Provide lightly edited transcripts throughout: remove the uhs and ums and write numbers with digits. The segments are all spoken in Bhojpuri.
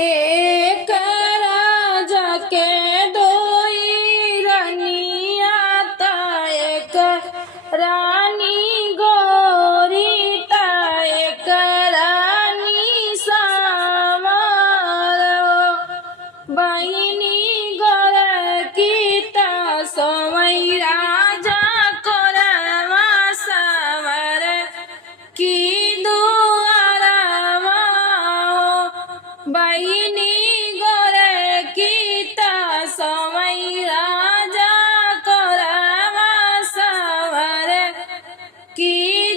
एक राजा के दोई रानिया ता एक रानी गोरी ता एक रानी सावर बहिनी गोर कीता सोमई राजा कोरवा सावर की दुआरवा बहिनी गोर कीता सोमई राजा कोरवा सावर की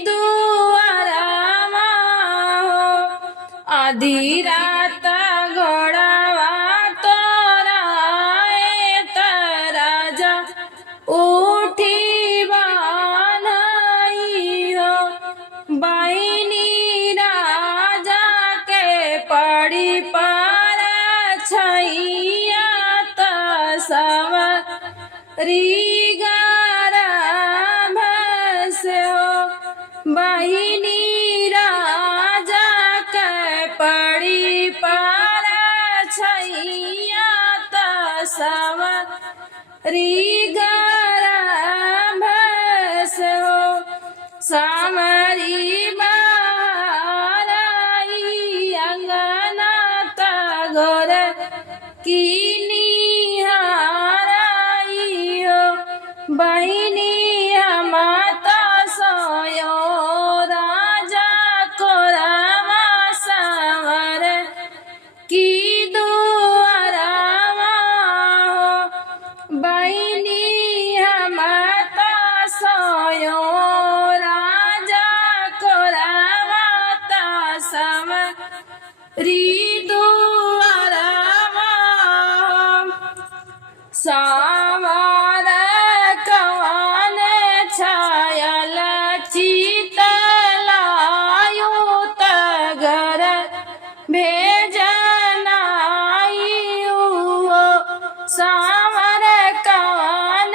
दुआरवा आधी रात घोड़ावा तोराए त राजा उठी बानाई हो बहिनी राजा के पड़ी पर छैया त सवरी भस हो बहिनी राजा के पड़ी पर छैया त सवरी भस हो सामरी बाराई अंगना तगोर की निहाराई हो बहिनी माता सोयो राजा कोरवा सावर की दुआरवा हो बहिनी माता सोयो राजा कोरवा ता सवरी दुआरवा सावर कवन छायल चितलायो तगर भेजनाई हो सावर कवन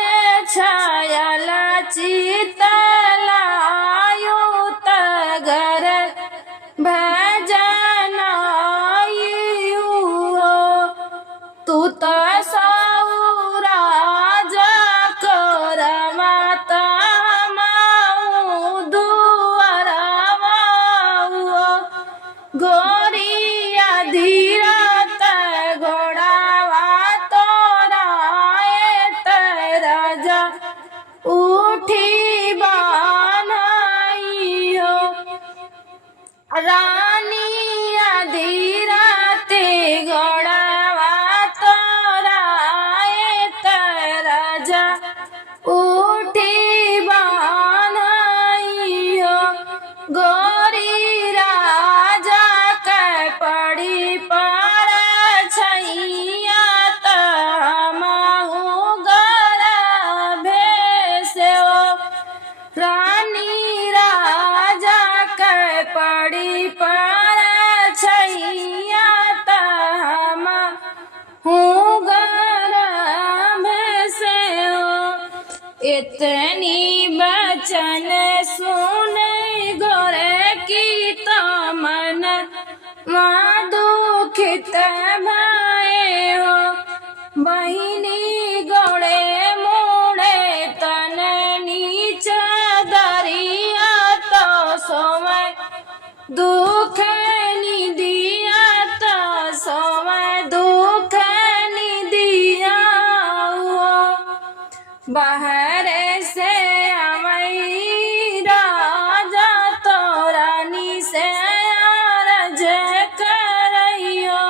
छायल चितलायो तगर भेजनाई हो तू तो राजा कोरवा ता माऊ दुआरवा गोरिया धीरत घोड़ावा तोराए त राजा उठी बानाई हो रानिया धीरते घोड़ावा तोराए त राजा उठी बानाई हो गोरी राजा के पड़ी पर छैया त माहू गर्भे से हो रानी राजा के पड़ी पर छैया त माहू गर्भे से हो इतनी बचन सुन गोरे की तो मन माँ दुखित भये हो बहिनी गोड़े मोड़े तन नीच दरिया तो सोमय दुख निदिया तो सोमय दुख निदिया बाहर से अमई राजा तो रानी से अरज करइयो